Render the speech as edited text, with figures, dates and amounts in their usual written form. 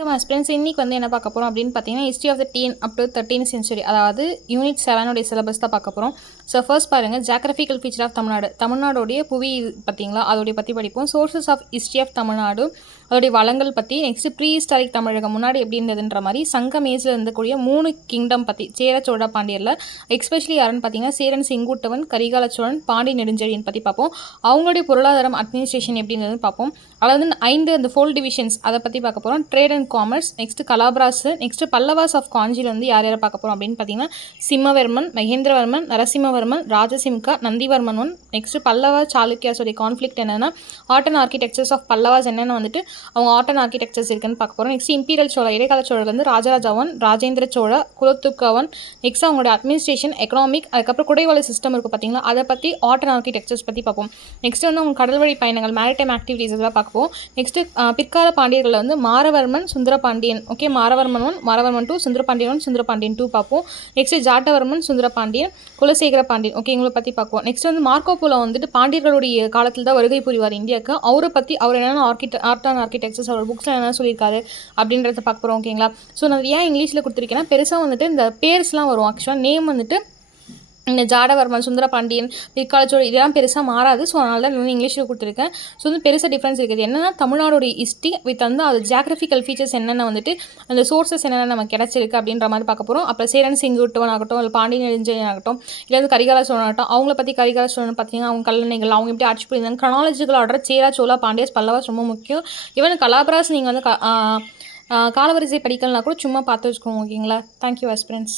Students இன்னைக்கு வந்து என்ன பார்க்க போகிறோம் அப்படின்னு பார்த்தீங்கன்னா history of the teen up to 13th century அதாவது யூனிட் 7 சிலபஸ் தான் பார்க்க போகிறோம். ஸோ ஃபர்ஸ்ட் பாருங்கள் ஜியாகிரபிக்கல் ஃபீச்சர் ஆஃப் தமிழ்நாடுடைய புவி பார்த்தீங்களா அதோடைய பற்றி படிப்போம். Sources of history of Tamil Nadu அதோடைய வளங்கள் பற்றி, நெக்ஸ்ட் ப்ரீ ஹிஸ்டாரிக் தமிழகம் முன்னாடி எப்படி இருந்ததுன்ற மாதிரி சங்கம் ஏஜில் இருந்தக்கூடிய 3 கிங்டம் பற்றி சேர சோழ பாண்டியரில் எக்ஸ்பெஷலி யாருன்னு பார்த்தீங்கன்னா சேரன் செங்குட்டுவன் கரிகால சோழன் பாண்டி நெடுஞ்செழியன் பற்றி பார்ப்போம். அவங்களுடைய பொருளாதாரம் அட்மினிஸ்ட்ரேஷன் எப்படி இருந்ததுன்னு பார்ப்போம். அதாவது 5 அந்த 4 டிவிஷன்ஸ் அதை பற்றி பார்க்க போகிறோம். Trade and commerce, next Kalabhras, next Pallavas of காஞ்சியில் வந்து யார் யாரை பார்க்க போகிறோம் அப்படின்னு பார்த்தீங்கன்னா சிம்மவர்மன், மகேந்திரவர்மன், நரசிம்மவர்மன், ராஜசிம்கா, நந்திவர்மன் ஒன். நெக்ஸ்ட் பல்லவா சாளுக்கியாஸோடைய கான்ஃப்ளிக்ட் என்னென்னா art and architectures of Pallavas என்னென்னு வந்துட்டு அவங்க ஆர்ட் அண்ட் ஆர்கிடெக்சர்ஸ் இருக்குன்னு பார்க்க போகிறோம். நெக்ஸ்ட் இம்பீரியல் சோழ இடைக்கால சோழர் வந்து ராஜராஜாவன், ராஜேந்திர சோழ, குலத்துக்கவன். நெக்ஸ்ட் அவங்களோட அட்மினிஸ்ட்ரேஷன், எக்கனாமிக், அதுக்கப்புறம் குடைவலை சிஸ்டம் இருக்குது பார்த்தீங்களா அதை பற்றி ஆர்ட் அண்ட் ஆர்கிடெக்சர்ஸ் பற்றி பார்ப்போம். நெக்ஸ்ட் வந்து அவங்க கடல் வழி பயணங்கள் மேரிடைம் ஆக்டிவிட்டீஸ் எல்லாம் பார்ப்போம். நெக்ஸ்ட் பிற்கால பாண்டியர்களில் வந்து மாரவர்மன், சுந்தரபாண்டியன், ஓகே மாரவர்மன் 1, மாரவர்மன் 2, சுந்தரபாண்டியன் 1, சுந்தரபாண்டியன் 2 பார்ப்போம். நெக்ஸ்ட் ஜாட்டவர்மன், சுந்தரபாண்டியன், குலசேகர பாண்டியன், ஓகே இவங்களை பற்றி பார்ப்போம். நெக்ஸ்ட் வந்து மார்க்கோபோலோ வந்துட்டு பாண்டியர்களுடைய காலத்தில் தான் வருகை புரிவார் இந்தியாவுக்கு. அவரை பற்றி அவர் என்னென்ன ஆர்ட் அண்ட் ஆர்கிடெக்சர்ஸ் அவர் புக்ஸில் என்ன சொல்லியிருக்காரு அப்படின்றத பார்க்க போகிறோம். ஓகேங்களா? ஸோ நான் ஏன் இங்கிலீஷில் கொடுத்துருக்கேன்னா பெருசாக வந்துட்டு இந்த பேர்ஸ்லாம் வரும். ஆக்சுவலாக நேம் வந்துட்டு இந்த ஜாடவர்மன், சுந்தரபாண்டியன், பிற்காலச்சோழ இதெல்லாம் பெருசாக மாறாது. ஸோ அதனால தான் நான் இங்கிலீஷில் கொடுத்துருக்கேன். ஸோ வந்து பெருசாக டிஃப்ரென்ஸ் இருக்குது. என்னென்னா தமிழ்நாடுடைய ஹிஸ்ட்ரி வித் வந்து அது ஜியாகிரபிக்கல் ஃபீச்சர்ஸ் என்னென்ன வந்துட்டு அந்த சோர்சஸ் என்னென்ன நமக்கு கிடச்சிருக்கு அப்படின்ற மாதிரி பார்க்க போகிறோம். அப்புறம் சேரன் செங்குட்டுவன் ஆகட்டும், இல்லை பாண்டிய நெடுஞ்செழியன் ஆகட்டும், இல்லை வந்து கரிகால சோழன் ஆகட்டும், அவங்கள பற்றி கரிகால சோழன் பார்த்தீங்கன்னா அவங்க கல்லணைகள் அவங்க எப்படி ஆட்சி புரிந்தாங்க க்ரானாலஜிக்கல் ஆர்டர் சேரா சோழா பாண்டியஸ் பல்லவாஸ் ரொம்ப முக்கியம். ஈவன் கலாபராஸ் நீங்கள் வந்து காலவரிசை படிக்கலனா கூட சும்மா பார்த்து வச்சுக்கோங்க. ஓகேங்களா? Thank you aspirants.